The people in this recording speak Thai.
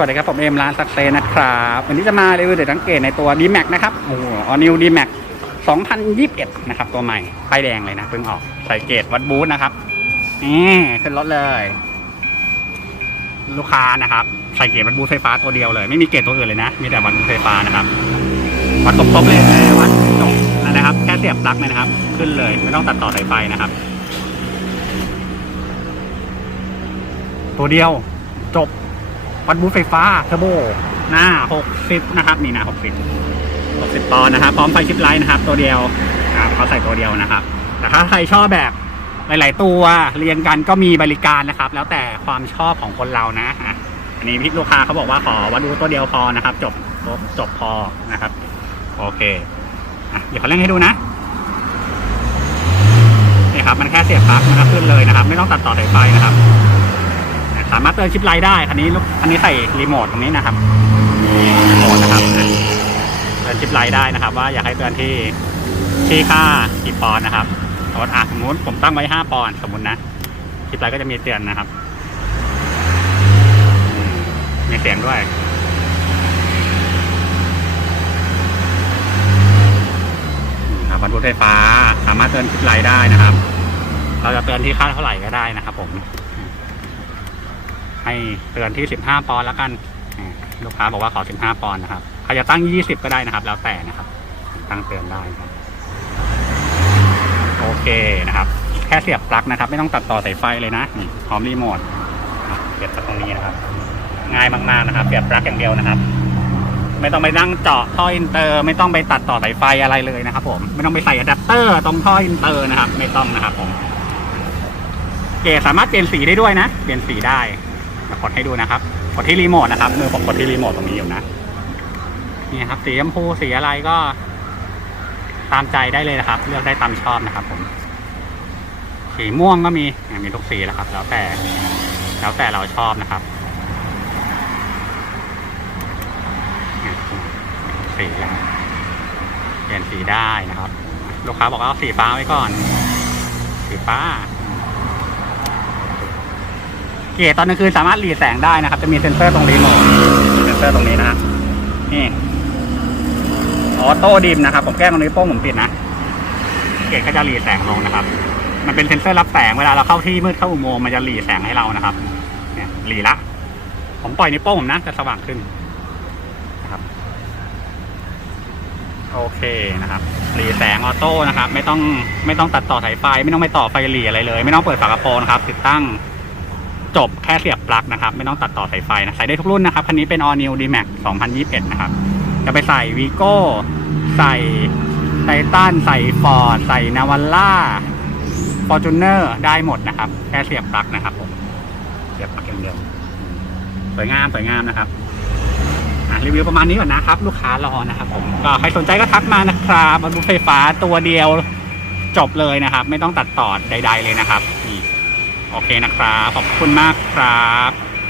วัสดีครับ ผมเอ็มร้านสักเซนะครับ วันนี้จะมารีวิวเด็ดสังเกตในตัว d m a x นะครับโอ้โหออนิว d m a x 2021 นะครับ ตัวใหม่ป้ายแดงเลยนะเพิ่งออกใส่เกตวัดบูธนะครับนี่ขึ้นรถเลย ลูกค้านะครับ ใส่เกตวัดบูธไฟฟ้าตัวเดียวเลย ไม่มีเกตตัวอื่นเลยนะ มีแต่วัดบูธไฟฟ้านะครับ วัดครบๆเลยนะวัดจบนะครับ แค่เสียบปลั๊กเลยนะครับ ขึ้นเลยไม่ต้องตัดต่อสายไฟนะครับ ตัวเดียวจบ วัดบูธไฟฟ้าเทอร์โบหน้า 60 นะครับ นี่นะ 60 60ปอนด์นะครับ พร้อมไฟชิปไลท์นะครับ ตัวเดียวครับเขาใส่ตัวเดียวนะครับ แต่ถ้าใครชอบแบบหลาย ๆ ตัวเรียงกันก็มีบริการนะครับ แล้วแต่ความชอบของคนเรานะอันนี้พี่ลูกค้าเขาบอกว่าขอวัดบูตัวเดียวพอนะครับ จบจบพอนะครับโอเคอเดี๋ยวเขาเล่นให้ดูนะนี่ครับ มันแค่เสียบปลั๊กนะครับขึ้นเลยนะครับ ไม่ต้องตัดต่อสายไฟนะครับ มารถเตือนชิปไลท์ได้คันนี้ลูกคันนี้ใส่รีโมทตรงนี้นะครับรีโมทนะครับเตือนชิปไลท์ได้นะครับ ว่าอยากให้เตือนที่ที่ค่ากี่ปอนนะครับสมมติอะสมมติผมตั้งไว้ห้าปอนสมมตินะชิปไลท์ก็จะมีเตือนนะครับมีเสียงด้วยครับบรรทุกไฟฟ้าสามารถเตือนชิปไลท์ได้นะครับ เราจะเตือนที่ค่าเท่าไหร่ก็ได้นะครับผม ให้เตือนที่ 15 ปอนด์แล้วกันลูกค้าบอกว่าขอ 15 ปอนด์นะครับใครจะตั้ง 20 ก็ได้นะครับ แล้วแต่นะครับ ตั้งเตือนได้ครับ โอเคนะครับ แค่เสียบปลั๊กนะครับ ไม่ต้องตัดต่อสายไฟเลยนะนี่พร้อมรีโมทเสียบจากตรงนี้นะครับ ง่ายมากๆนะครับเสียบปลั๊กอย่างเดียวนะครับ ไม่ต้องไปนั่งเจาะท่ออินเตอร์ ไม่ต้องไปตัดต่อสายไฟอะไรเลยนะครับ ผมไม่ต้องไปใส่อะแดปเตอร์ตรงท่ออินเตอร์นะครับ ไม่ต้องนะครับผมเกสามารถเปลี่ยนสีได้ด้วยนะ เปลี่ยนสีได้ กดให้ดูนะครับ กดที่รีโมทนะครับ มือผมกดที่รีโมทตรงนี้อยู่นะ นี่ครับ สีชมพูสีอะไรก็ ตามใจได้เลยนะครับ เลือกได้ตามชอบนะครับ ผม สีม่วงก็มี มีทุกสีแล้วครับ แล้วแต่ แล้วแต่เราชอบนะครับสีเปลี่ยนสีได้นะครับ ลูกค้าบอกว่าเอาสีฟ้าไว้ก่อน สีฟ้า กตตอนกลางคืนสามารถหลีแสงได้นะครับ จะมีเซ็นเซอร์ตรงรีโมทเซ็นเซอร์ตรงนี้นะฮะนี่ออโต้ดิมนะครับ ผมแก้ตรงนี้โป้งผมปิดนะเกตก็จะหลีแสงลงนะครับ มันเป็นเซ็นเซอร์รับแสงเวลาเราเข้าที่มืดเข้าอุโมงค์มันจะหลีแสงให้เรานะครับเนี่ยหลีละ ผมปล่อยนิ้วโป้งผมนะจะสว่างขึ้นนะครับโอเคนะครับหลีแสงออโต้นะครับ ไม่ต้องไม่ต้องตัดต่อสายไฟ ไม่ต้องไปต่อไฟหลีอะไรเลย ไม่ต้องเปิดฝากระโปรงครับ ติดตั้ง จบแค่เสียบปลั๊กนะครับ ไม่ต้องตัดต่อสายไฟนะ ใส่ได้ทุกรุ่นนะครับ คันนี้เป็น All New D-Max 2021 นะครับ จะไปใส่วีโก้ใส่ไททันใส่ฟอร์ใส่นาวาร่าฟอร์จูเนอร์ได้หมดนะครับ แค่เสียบปลั๊กนะครับผมเสียบปลั๊กอย่างเดียวสวยงามสวยงามนะครับรีวิวประมาณนี้ก่อนนะครับ ลูกค้ารอนะครับผมก็ใครสนใจก็ทักมานะครับบรรทุกไฟฟ้าตัวเดียวจบเลยนะครับ ไม่ต้องตัดต่อใด ๆ เลยนะครับนี่ โอเคนะครับ ขอบคุณมากครับ